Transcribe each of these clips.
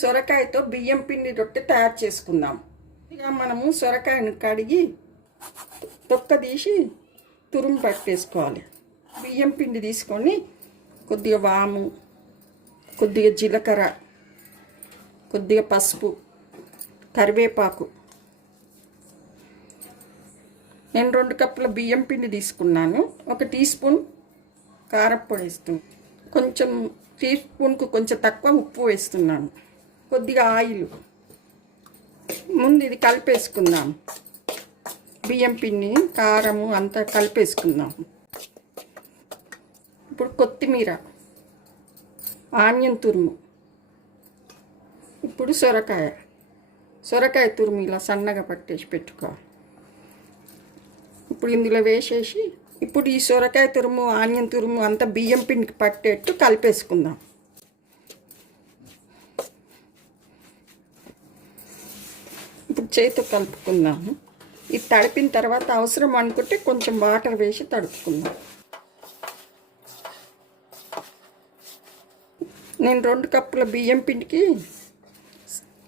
సొరకాయతో బియ్యం పిండి రొట్టె తయారు చేసుకుందాం. ఇక మనము సొరకాయను కడిగి తొక్క తీసి తురుము పట్టేసుకోవాలి. బియ్యం పిండి తీసుకొని కొద్దిగా వాము, కొద్దిగా జీలకర్ర, కొద్దిగా పసుపు, కరివేపాకు. నేను 2 కప్పుల బియ్యం పిండి తీసుకున్నాను. 1 టీ స్పూన్ కారప్పొడి వేస్తున్నాను. కొంచెం టీ స్పూన్కు కొంచెం తక్కువ ఉప్పు వేస్తున్నాను. కొద్దిగా ఆయిల్. ముందు ఇది కలిపేసుకుందాం. బియ్యం పిండి, కారము అంతా కలిపేసుకుందాం. ఇప్పుడు కొత్తిమీర, ఆనియన్ తురుము, ఇప్పుడు సొరకాయ తురుము ఇలా సన్నగా పట్టేసి పెట్టుకోవాలి. ఇప్పుడు ఇందులో వేసేసి ఇప్పుడు ఈ సొరకాయ తురుము, ఆనియన్ తురుము అంతా బియ్యం పిండికి పట్టేట్టు కలిపేసుకుందాం. ఇప్పుడు చేతితో కలుపుకుందాము. ఇది తడిపిన తర్వాత అవసరం అనుకుంటే కొంచెం వాటర్ వేసి తడుపుకుందాం. నేను 2 కప్పుల బియ్యం పిండికి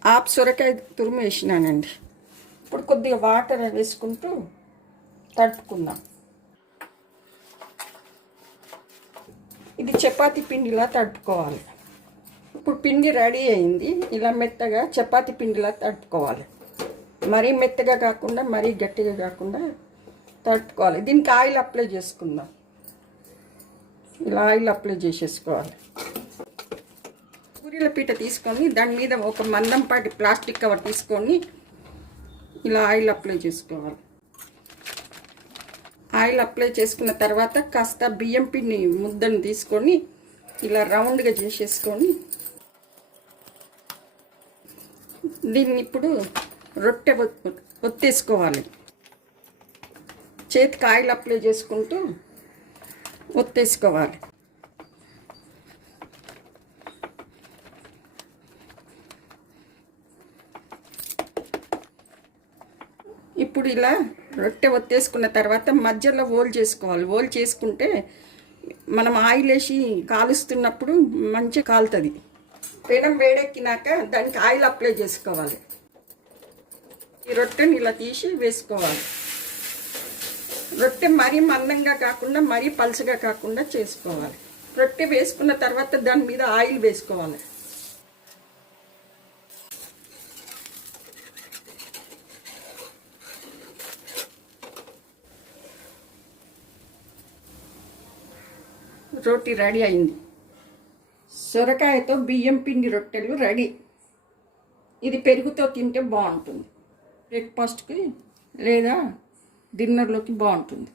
హాఫ్ సొరకాయ తురుము వేసినానండి. ఇప్పుడు కొద్దిగా వాటర్ వేసుకుంటూ తడుపుకుందాం. ఇది చపాతీ పిండిలా తడుపుకోవాలి. ఇప్పుడు పిండి రెడీ అయింది. ఇలా మెత్తగా చపాతీ పిండిలా తడుపుకోవాలి. మరీ మెత్తగా కాకుండా మరీ గట్టిగా కాకుండా తడుపుకోవాలి. దీనికి ఆయిల్ అప్లై చేసుకుందాం. ఇలా ఆయిల్ అప్లై చేసేసుకోవాలి. పూరీల పీట తీసుకొని దాని మీద ఒక మందంపాటి ప్లాస్టిక్ కవర్ తీసుకొని ఇలా ఆయిల్ అప్లై చేసుకోవాలి. ఆయిల్ అప్లై చేసుకున్న తర్వాత కాస్త బియ్యం పిండి ముద్దను తీసుకొని ఇలా రౌండ్గా చేసేసుకొని దీన్ని ఇప్పుడు రొట్టె ఒత్తేసుకోవాలి. చేతికి ఆయిల్ అప్లై చేసుకుంటూ ఒత్తేసుకోవాలి. ఇప్పుడు ఇలా రొట్టె ఒత్తేసుకున్న తర్వాత మధ్యలో హోల్ చేసుకోవాలి. హోల్ చేసుకుంటే మనం ఆయిల్ వేసి కాలుస్తున్నప్పుడు మంచిగా కాలుతుంది. పెనం వేడెక్కినాక దానికి ఆయిల్ అప్లై చేసుకోవాలి. ఈ రొట్టెని ఇలా తీసి వేసుకోవాలి. రొట్టె మరీ మందంగా కాకుండా మరీ పలుచగా కాకుండా చేసుకోవాలి. రొట్టె వేసుకున్న తర్వాత దాని మీద ఆయిల్ వేసుకోవాలి. రోటీ రెడీ అయింది. సొరకాయతో బియ్యం పిండి రొట్టెలు రెడీ. ఇది పెరుగుతో తింటే బాగుంటుంది. బ్రేక్ఫాస్ట్కి లేదా డిన్నర్లోకి బాగుంటుంది.